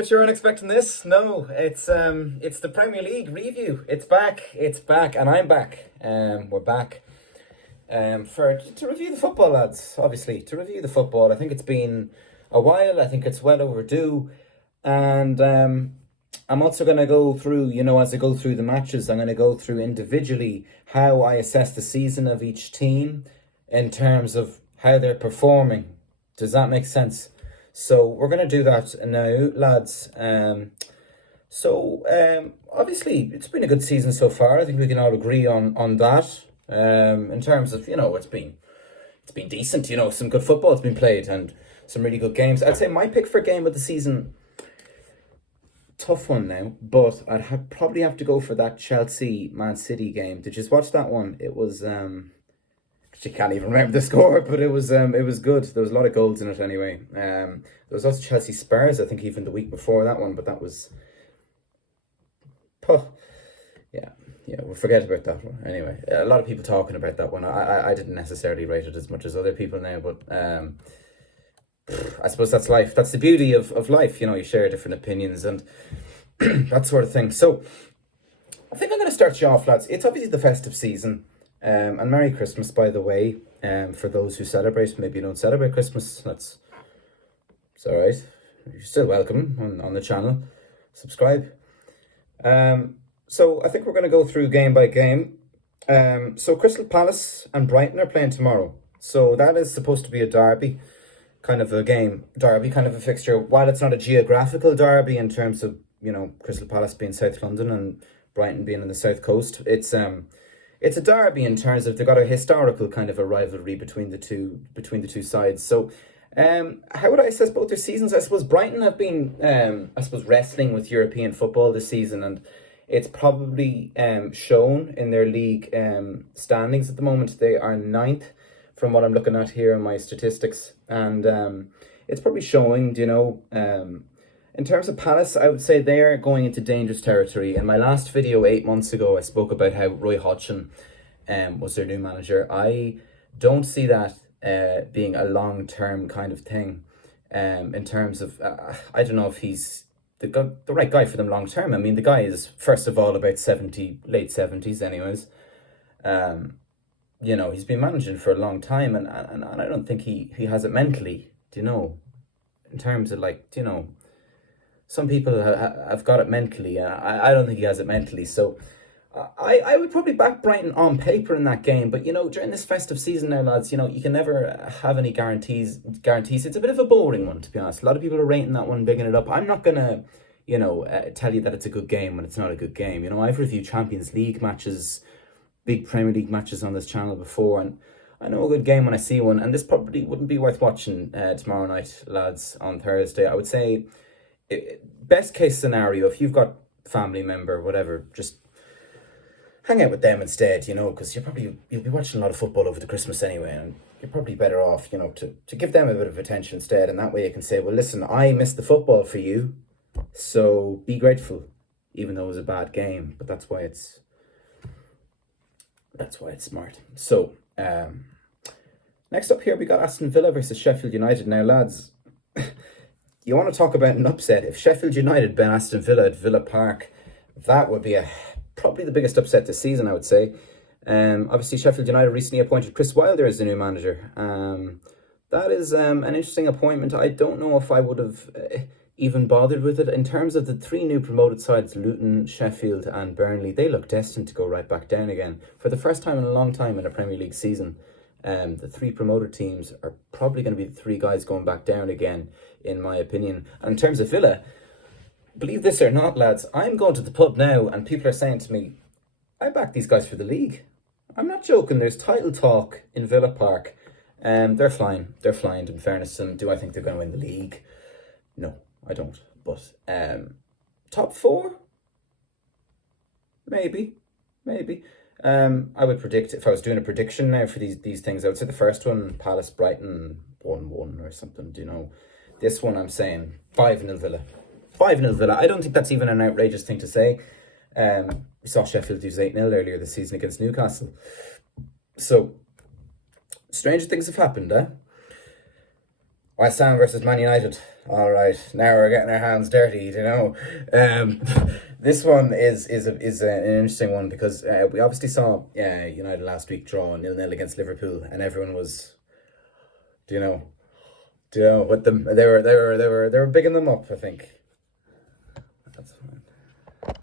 Bet you weren't expecting this. No, it's the Premier League review. It's back, and I'm back. We're back. For to review the football, lads. Obviously, to review the football. I think it's been a while. I think it's well overdue, and I'm also going to go through. As I go through the matches, I'm going to go through individually how I assess the season of each team in terms of how they're performing. Does that make sense? So we're going to do that now, lads. Obviously, it's been a good season so far. I think we can all agree on that. In terms of, it's been decent. Some good football has been played and some really good games. I'd say my pick for game of the season, tough one now, but probably have to go for that Chelsea-Man City game. Did you just watch that one? It was you can't even remember the score, but it was good. There was a lot of goals in it anyway. There was also Chelsea Spurs, I think, even the week before that one, but that was yeah, we'll forget about that one. Anyway, a lot of people talking about that one. I didn't necessarily rate it as much as other people now, but I suppose that's life. That's the beauty of life, you share different opinions and that sort of thing. So I think I'm going to start you off, lads. It's obviously the festive season. And Merry Christmas, by the way. For those who celebrate, maybe you don't celebrate Christmas. It's all right. You're still welcome on the channel. Subscribe. So I think we're going to go through game by game. So Crystal Palace and Brighton are playing tomorrow. So that is supposed to be a derby, kind of a game. Derby, kind of a fixture. While it's not a geographical derby in terms of, Crystal Palace being South London and Brighton being on the South Coast, it's a derby in terms of they've got a historical kind of a rivalry between the two sides. So, how would I assess both their seasons? I suppose Brighton have been, wrestling with European football this season, and it's probably shown in their league standings at the moment. They are ninth from what I'm looking at here in my statistics, and it's probably showing. In terms of Palace, I would say they're going into dangerous territory. In my last video 8 months ago, I spoke about how Roy Hodgson was their new manager. I don't see that being a long-term kind of thing in terms of, I don't know if he's the right guy for them long-term. I mean, the guy is, first of all, about 70, late 70s anyways. He's been managing for a long time, and I don't think he has it mentally, in terms of some people have got it mentally, and I don't think he has it mentally. So I would probably back Brighton on paper in that game. But, during this festive season now, lads, you can never have any guarantees. It's a bit of a boring one, to be honest. A lot of people are rating that one, bigging it up. I'm not going to, tell you that it's a good game when it's not a good game. I've reviewed Champions League matches, big Premier League matches on this channel before, and I know a good game when I see one. And this probably wouldn't be worth watching tomorrow night, lads, on Thursday. I would say, best case scenario, if you've got family member, whatever, just hang out with them instead, because you'll be watching a lot of football over the Christmas anyway, and you're probably better off, to give them a bit of attention instead, and that way you can say, well, listen, I missed the football for you, so be grateful, even though it was a bad game. But that's why it's smart. So next up here, we got Aston Villa versus Sheffield United. Now, lads, you want to talk about an upset. If Sheffield United beat Aston Villa at Villa Park, that would be probably the biggest upset this season, I would say. Obviously, Sheffield United recently appointed Chris Wilder as the new manager. That is an interesting appointment. I don't know if I would have even bothered with it. In terms of the three new promoted sides, Luton, Sheffield and Burnley, they look destined to go right back down again. For the first time in a long time in a Premier League season, the three promoted teams are probably going to be the three guys going back down again, in my opinion. And in terms of Villa, believe this or not, lads, I'm going to the pub now and people are saying to me, I back these guys for the league. I'm not joking. There's title talk in Villa Park. They're flying. They're flying, in fairness to them. Do I think they're going to win the league? No, I don't. But top four? Maybe. I would predict, if I was doing a prediction now for these things, I would say the first one, Palace Brighton 1-1 or something, This one I'm saying 5-0 Villa. 5-0 Villa. I don't think that's even an outrageous thing to say. We saw Sheffield lose 8-0 earlier this season against Newcastle. So, stranger things have happened, West Ham versus Man United. All right, now we're getting our hands dirty, you know. Um, this one is an interesting one because we obviously saw United last week draw 0-0 against Liverpool, and everyone was, do you know, with them. They were bigging them up, I think.